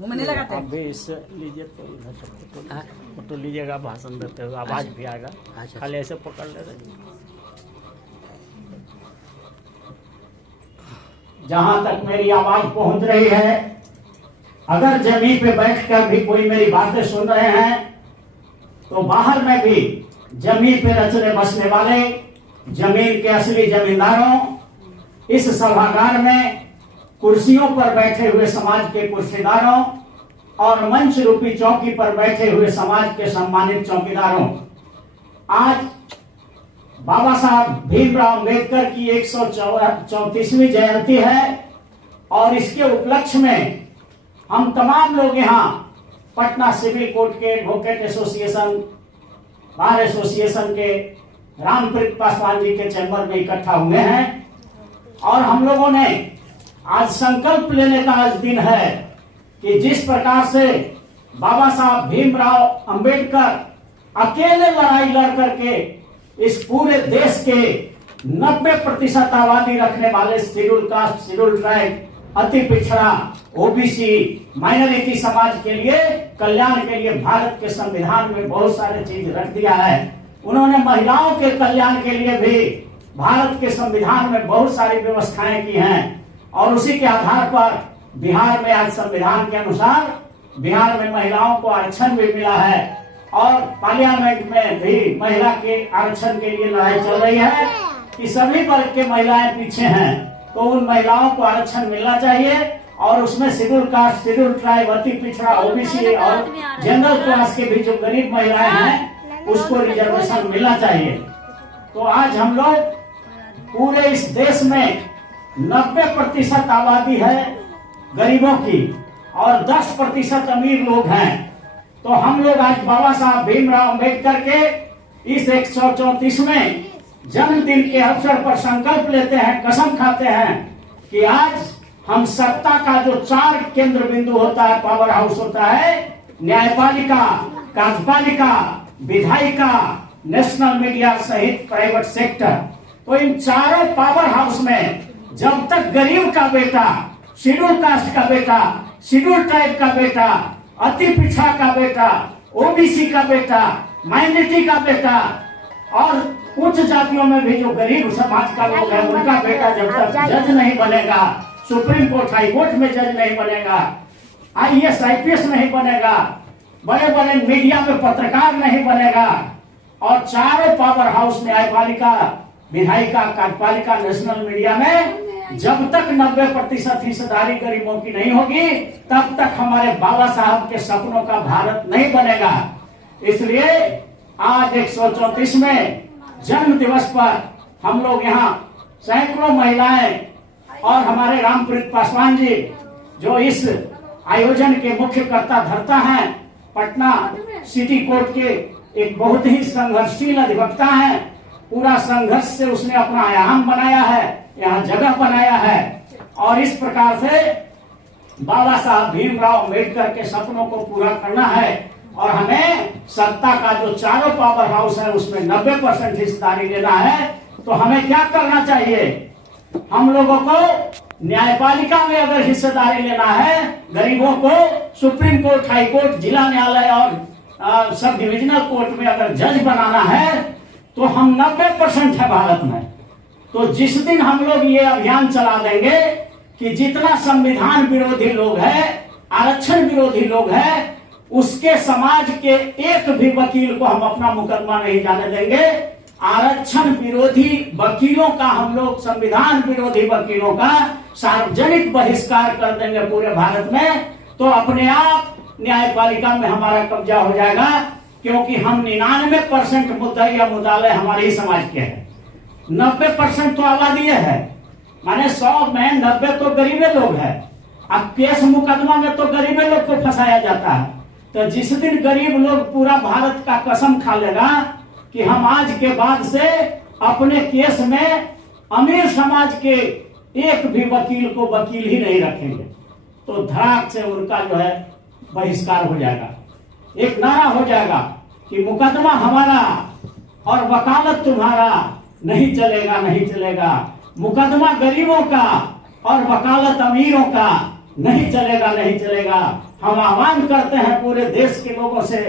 मुंह में नहीं लगाते? आप भी इससे लीजिए तो इधर से फोटो लीजिएगा, भाषण देते हुए आवाज भी आएगा। अच्छा। खाली ऐसे पकड़ ले रहे। जहां तक मेरी आवाज पहुंच रही है, अगर जमीन पे बैठकर भी कोई मेरी बातें सुन रहे हैं तो बाहर में भी जमीन पे रचने बसने वाले जमीन के असली जमींदारों, इस सभागार में कुर्सियों पर बैठे हुए समाज के कुर्सीदारों और मंच रूपी चौकी पर बैठे हुए समाज के सम्मानित चौकीदारों, आज बाबा साहब भीमराव अम्बेडकर की 134वीं जयंती है और इसके उपलक्ष्य में हम तमाम लोग यहाँ पटना सिविल कोर्ट के एडवोकेट एसोसिएशन, बार एसोसिएशन के रामप्रीत पासवान जी के चैम्बर में इकट्ठा हुए हैं और हम लोगों ने आज संकल्प लेने का आज दिन है कि जिस प्रकार से बाबा साहब भीमराव अंबेडकर अकेले लड़ाई लड़ करके इस पूरे देश के 90% आबादी रखने वाले शेड्यूल कास्ट, शेड्यूल ट्राइब, अति पिछड़ा, ओबीसी, माइनॉरिटी समाज के लिए कल्याण के लिए भारत के संविधान में बहुत सारे चीज रख दिया है। उन्होंने महिलाओं के कल्याण के लिए भी भारत के संविधान में बहुत सारी व्यवस्थाएं की हैं और उसी के आधार पर बिहार में आज संविधान के अनुसार बिहार में महिलाओं को आरक्षण भी मिला है और पार्लियामेंट में भी महिला के आरक्षण के लिए लड़ाई चल रही है कि सभी वर्ग के महिलाएं पीछे हैं, तो उन महिलाओं को आरक्षण मिलना चाहिए और उसमें शेड्यूल कास्ट, शेड्यूल ट्राइब, अति पिछड़ा, ओबीसी और जनरल क्लास के भी जो गरीब महिलाएं हैं उसको रिजर्वेशन मिलना चाहिए। तो आज हम लोग पूरे इस देश में 90% आबादी है गरीबों की और 10% अमीर लोग हैं। तो हम लोग आज बाबा साहब भीमराव अम्बेडकर के इस 134वें जन्मदिन के अवसर पर संकल्प लेते हैं, कसम खाते हैं कि आज हम सत्ता का जो 4 केंद्र बिंदु होता है, पावर हाउस होता है, न्यायपालिका, कार्यपालिका, विधायिका, नेशनल मीडिया सहित प्राइवेट सेक्टर, तो इन चारों पावर हाउस में जब तक गरीब का बेटा, शेड्यूल कास्ट का बेटा, शेड्यूल ट्राइब का बेटा, अति पिछड़ा का बेटा, ओबीसी का बेटा, माइनॉरिटी का बेटा और उच्च जातियों में भी जो गरीब समाज का लोग है उनका बेटा जब तक जज नहीं बनेगा, सुप्रीम कोर्ट, हाई कोर्ट में जज नहीं बनेगा, IAS IPS नहीं बनेगा, बड़े बड़े मीडिया में पत्रकार नहीं बनेगा और चारों पावर हाउस न्यायपालिका, विधायिका, कार्यपालिका, नेशनल मीडिया में जब तक 90% हिस्सेदारी गरीबों की नहीं होगी तब तक हमारे बाबा साहब के सपनों का भारत नहीं बनेगा। इसलिए आज 134वें जन्म दिवस पर हम लोग यहाँ सैकड़ों महिलाएं और हमारे रामप्रीत पासवान जी जो इस आयोजन के मुख्य कर्ता धर्ता हैं, पटना सिटी कोर्ट के एक बहुत ही संघर्षशील अधिवक्ता हैं, पूरा संघर्ष से उसने अपना आयाम बनाया है, यहाँ जगह बनाया है और इस प्रकार से बाबा साहब भीमराव अम्बेडकर के सपनों को पूरा करना है और हमें सत्ता का जो चारों पावर हाउस है उसमें 90% हिस्सेदारी लेना है। तो हमें क्या करना चाहिए? हम लोगों को न्यायपालिका में अगर हिस्सेदारी लेना है, गरीबों को सुप्रीम कोर्ट, हाई कोर्ट, जिला न्यायालय और सब डिविजनल कोर्ट में अगर जज बनाना है तो हम 90% है भारत में। तो जिस दिन हम लोग ये अभियान चला देंगे कि जितना संविधान विरोधी लोग है, आरक्षण विरोधी लोग है, उसके समाज के एक भी वकील को हम अपना मुकदमा नहीं जाने देंगे। आरक्षण विरोधी वकीलों का हम लोग, संविधान विरोधी वकीलों का सार्वजनिक बहिष्कार कर देंगे पूरे भारत में, तो अपने आप न्यायपालिका में हमारा कब्जा हो जाएगा क्योंकि हम 99% मुद्दई या मुद्दालय हमारे ही समाज के हैं। 90% तो आबादी है, माने 100 में 90 तो गरीबे लोग हैं। अब केस मुकदमा में तो गरीबे लोग को फंसाया जाता है। तो जिस दिन गरीब लोग पूरा भारत का कसम खा लेगा कि हम आज के बाद से अपने केस में अमीर समाज के एक भी वकील को वकील ही नहीं रखेंगे, तो धड़ाक से उनका जो है बहिष्कार हो जाएगा। एक नारा हो जाएगा कि मुकदमा हमारा और वकालत तुम्हारा, नहीं चलेगा, नहीं चलेगा। मुकदमा गरीबों का और वकालत अमीरों का, नहीं चलेगा, नहीं चलेगा। हम आह्वान करते हैं पूरे देश के लोगों से,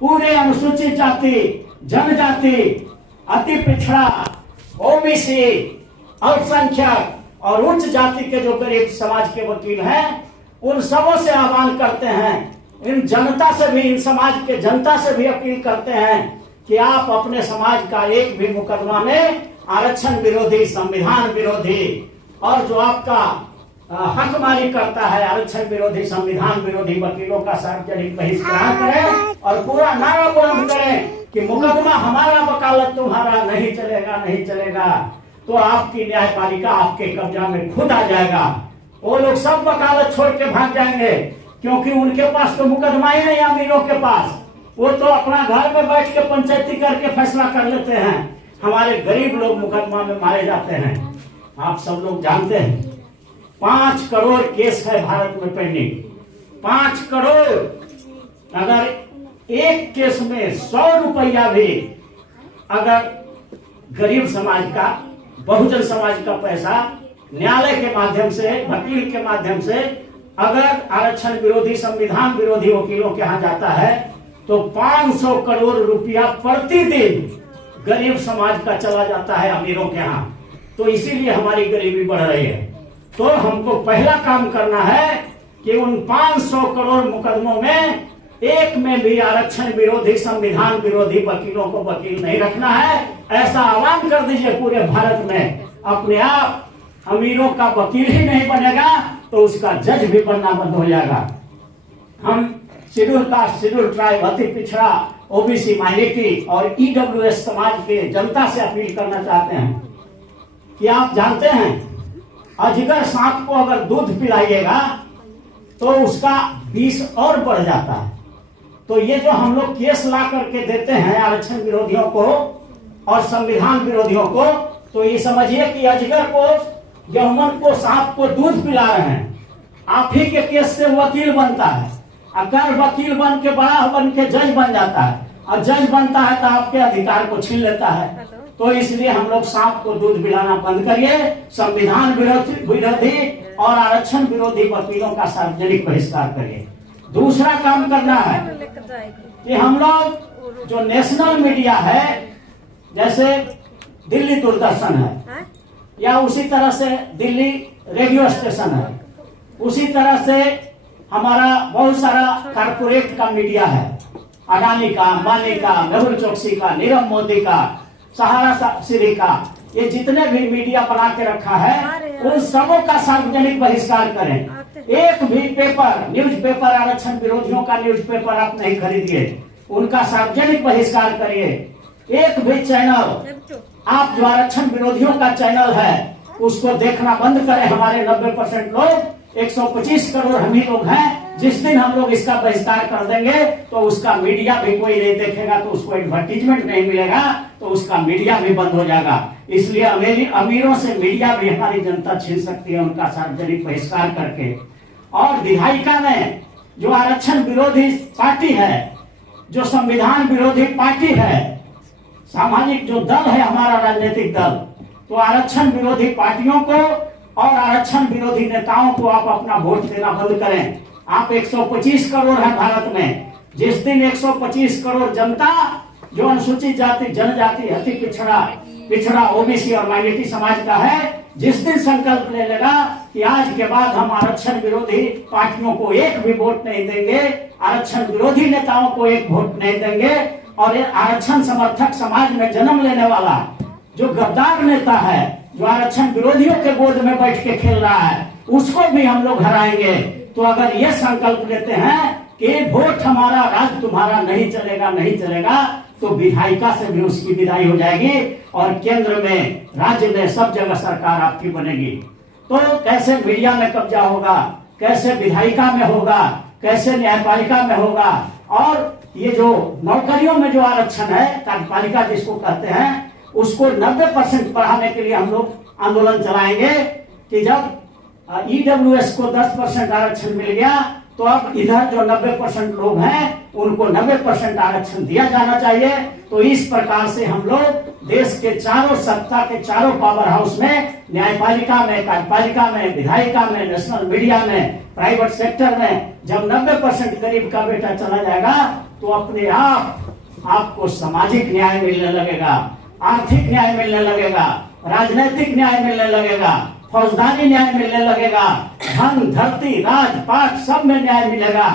पूरे अनुसूचित जाति, जनजाति, अति पिछड़ा, ओबीसी, अल्पसंख्यक और उच्च जाति के जो गरीब समाज के वकील हैं, उन सबों से आह्वान करते हैं, इन जनता से भी, इन समाज के जनता से भी अपील करते हैं कि आप अपने समाज का एक भी मुकदमा में आरक्षण विरोधी, संविधान विरोधी और जो आपका हकमारी करता है, आरक्षण विरोधी, संविधान विरोधी वकीलों का सार्वजनिक बहिष्कार करें और पूरा नारा बुलंद करें कि मुकदमा हमारा, वकालत तुम्हारा, नहीं चलेगा, नहीं चलेगा। तो आपकी न्यायपालिका आपके कब्जा में खुद आ जाएगा। वो लोग सब वकालत छोड़ के भाग जाएंगे, क्योंकि उनके पास तो मुकदमा ही नहीं, अमीरों के पास। वो तो अपना घर में बैठ के पंचायती करके फैसला कर लेते हैं। हमारे गरीब लोग मुकदमा में मारे जाते हैं। आप सब लोग जानते हैं 5 करोड़ केस है भारत में पेंडिंग। 5 करोड़। अगर एक केस में 100 रुपया भी अगर गरीब समाज का, बहुजन समाज का पैसा न्यायालय के माध्यम से, वकील के माध्यम से अगर आरक्षण विरोधी, संविधान विरोधी वकीलों के यहाँ जाता है तो 500 करोड़ रुपया प्रतिदिन गरीब समाज का चला जाता है अमीरों के यहाँ। तो इसीलिए हमारी गरीबी बढ़ रही है। तो हमको पहला काम करना है कि उन 500 करोड़ मुकदमों में एक में भी आरक्षण विरोधी, संविधान विरोधी वकीलों को वकील नहीं रखना है। ऐसा आह्वान कर दीजिए पूरे भारत में। अपने आप अमीरों का वकील ही नहीं बनेगा तो उसका जज भी बनना बंद हो जाएगा। हम शेड्यूल कास्ट, शेड्यूल ट्राइब, अति पिछड़ा, ओबीसी, माइनॉरिटी और ईडब्ल्यूएस समाज के जनता से अपील करना चाहते हैं कि आप जानते हैं अजगर सांप को अगर दूध पिलाइएगा तो उसका विष और बढ़ जाता है। तो ये जो हम लोग केस ला करके देते हैं आरक्षण विरोधियों को और संविधान विरोधियों को, तो ये समझिए कि अजगर को, यमन को, सांप को दूध पिला रहे हैं। आप ही के केस से वकील बनता है। अगर वकील बन के, बड़ा बन के जज बन जाता है और जज बनता है तो आपके अधिकार को छीन लेता है। तो इसलिए हम लोग सांप को दूध पिलाना बंद करिए। संविधान विरोधी और आरक्षण विरोधी वकीलों का सार्वजनिक बहिष्कार करिए। दूसरा काम करना है कि हम लोग जो नेशनल मीडिया है, जैसे दिल्ली दूरदर्शन है या उसी तरह से दिल्ली रेडियो स्टेशन है, उसी तरह से हमारा बहुत सारा कारपोरेट का मीडिया है, अडानी का, अंबानी का, मेहुल चोकसी का, नीरव मोदी का, सहारा श्री का, ये जितने भी मीडिया बना के रखा है उन सबों का सार्वजनिक बहिष्कार करें। एक भी पेपर, न्यूज पेपर, आरक्षण विरोधियों का न्यूज पेपर आप नहीं खरीदिए, उनका सार्वजनिक बहिष्कार करिए। एक भी चैनल, आप जो आरक्षण विरोधियों का चैनल है उसको देखना बंद करें। हमारे 90% लोग, 125 करोड़ हम ही लोग हैं। जिस दिन हम लोग इसका बहिष्कार कर देंगे तो उसका मीडिया भी कोई नहीं देखेगा, तो उसको एडवर्टीजमेंट नहीं मिलेगा, तो उसका मीडिया भी बंद हो जाएगा। इसलिए अमीरों से मीडिया भी हमारी जनता छीन सकती है, उनका सार्वजनिक बहिष्कार करके। और विधायिका में जो आरक्षण विरोधी पार्टी है, जो संविधान विरोधी पार्टी है, सामाजिक जो दल है हमारा राजनीतिक दल, तो आरक्षण विरोधी पार्टियों को और आरक्षण विरोधी नेताओं को आप अपना वोट देना बंद करें। आप 125 करोड़ है भारत में। जिस दिन 125 करोड़ जनता जो अनुसूचित जाति, जनजाति, अति पिछड़ा, ओबीसी और माइनॉरिटी समाज का है, जिस दिन संकल्प ले लेगा कि आज के बाद हम आरक्षण विरोधी पार्टियों को एक भी वोट नहीं देंगे, आरक्षण विरोधी नेताओं को एक वोट नहीं देंगे, और आरक्षण समर्थक समाज में जन्म लेने वाला जो गद्दार नेता है, जो आरक्षण विरोधियों के गोद में बैठ के खेल रहा है, उसको भी हम लोग हराएंगे। तो अगर ये संकल्प लेते हैं कि वोट हमारा, राज तुम्हारा, नहीं चलेगा, नहीं चलेगा, तो विधायिका से भी उसकी विदाई हो जाएगी और केंद्र में, राज्य में, सब जगह सरकार आपकी बनेगी। तो कैसे मीडिया में कब्जा होगा, कैसे विधायिका में होगा, कैसे न्यायपालिका में होगा, और ये जो नौकरियों में जो आरक्षण है, कार्यपालिका जिसको कहते हैं, उसको 90% बढ़ाने के लिए हम लोग आंदोलन चलाएंगे कि जब ईडब्ल्यूएस को 10% आरक्षण मिल गया तो अब इधर जो 90% लोग हैं उनको 90% आरक्षण दिया जाना चाहिए। तो इस प्रकार से हम लोग देश के चारों सत्ता के चारों पावर हाउस में, न्यायपालिका में, कार्यपालिका में, विधायिका में, नेशनल मीडिया में, प्राइवेट सेक्टर में जब 90% करीब का बेटा चला जाएगा तो अपने आप आपको सामाजिक न्याय मिलने लगेगा, आर्थिक न्याय मिलने लगेगा, राजनीतिक न्याय मिलने लगेगा, फौजदारी न्याय मिलने लगेगा, धन, धरती, राजपाट सब में न्याय मिलेगा।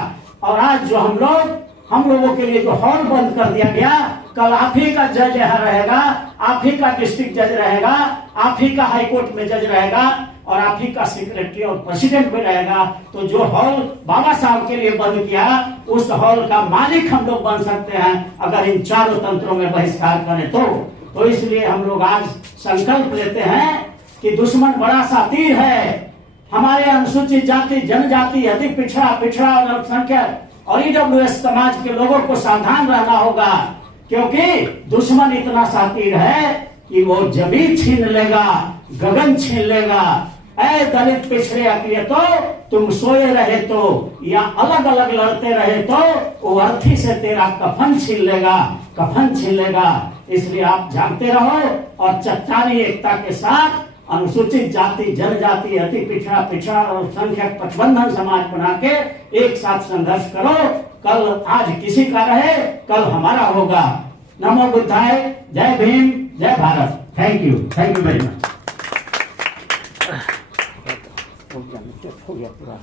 और आज जो हम लोगों के लिए जो हॉल बंद कर दिया गया, कल आप ही का जज यहाँ रहेगा, आप ही का डिस्ट्रिक्ट जज रहेगा, आप ही का हाईकोर्ट में जज रहेगा और आप ही का सेक्रेटरी और प्रेसिडेंट भी रहेगा। तो जो हॉल बाबा साहब के लिए बंद किया, उस हॉल का मालिक हम लोग बन सकते हैं अगर इन चारों तंत्रों में बहिष्कार करें तो इसलिए हम लोग आज संकल्प लेते हैं कि दुश्मन बड़ा सा तीर है। हमारे अनुसूचित जाति, जनजाति, अति पिछड़ा और अल्पसंख्यक और ईडब्ल्यूएस समाज के लोगों को सावधान रहना होगा, क्योंकि दुश्मन इतना सा तीर है कि वो जमीन छीन लेगा, गगन छीन लेगा। ऐ दलित पिछड़े अकलियत तो तुम सोए रहे तो या अलग अलग लड़ते रहे तो वो अर्थी से तेरा कफन छीन लेगा। इसलिए आप जागते रहो और चट्टानी एकता के साथ अनुसूचित जाति, जनजाति, अति पिछड़ा और संख्यक पटबंधन समाज बना के एक साथ संघर्ष करो। कल आज किसी का रहे, कल हमारा होगा। नमो बुद्धाय, जय भीम, जय Bharat. Thank you very much. हो गया पूरा।